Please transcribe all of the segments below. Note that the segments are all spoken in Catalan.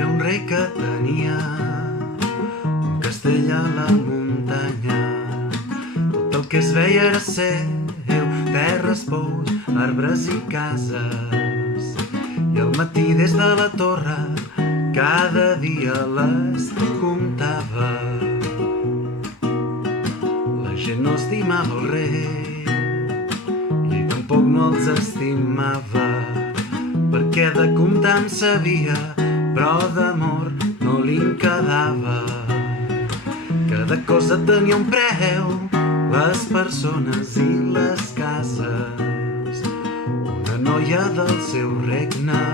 Era un rei que tenia un castell a la muntanya. Tot el que es veia era seu, terres, pous, arbres i cases. I al matí des de la torre cada dia les comptava. La gent no estimava el rei i tampoc no els estimava, perquè de comptar en sabia, però d'amor no li en quedava. Cada cosa tenia un preu, les persones i les cases. Una noia del seu regne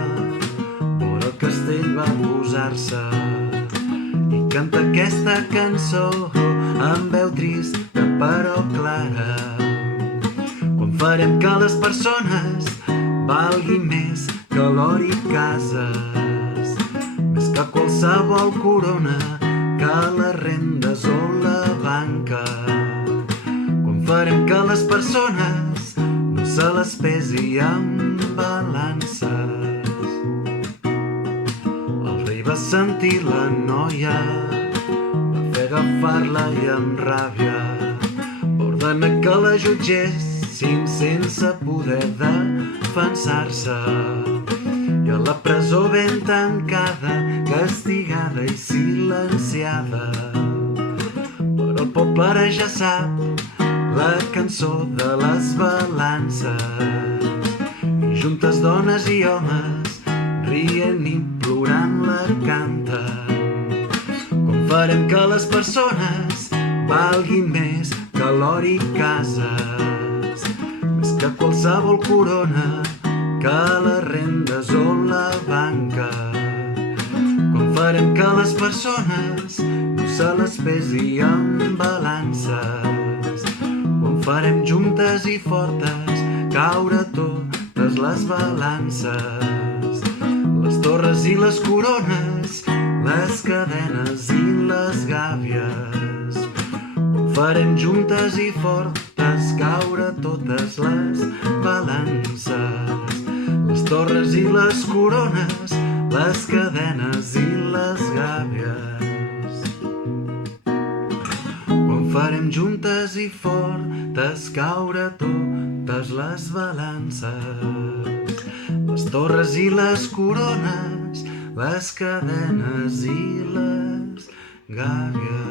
vora el castell va posar-se i canta aquesta cançó amb veu trista però clara. Quan farem que les persones valguin més que l'or i cases, més que qualsevol corona, que les rendes o la banca. Quan farem que les persones no se les pesi amb balances. El rei va sentir la noia, va fer agafar-la i amb ràbia va ordenar que la jutgessin sense poder defensar-se. I a la presó ben tancada, castigada i silenciada. Però el poble ara ja sap la cançó de les balances. I juntes dones i homes, rient i plorant la canten. Com farem que les persones valguin més que l'or i cases, més que qualsevol corona, que les rendes o la banca. Com farem que les persones no se les pesi amb balances. Com farem juntes i fortes caure totes les balances. Les torres i les corones, les cadenes i les gàbies. Com farem juntes i fortes caure totes les balances. Les torres i les corones, les cadenes i les gàbies. Quan farem juntes i fortes caure totes les balances. Les torres i les corones, les cadenes i les gàbies.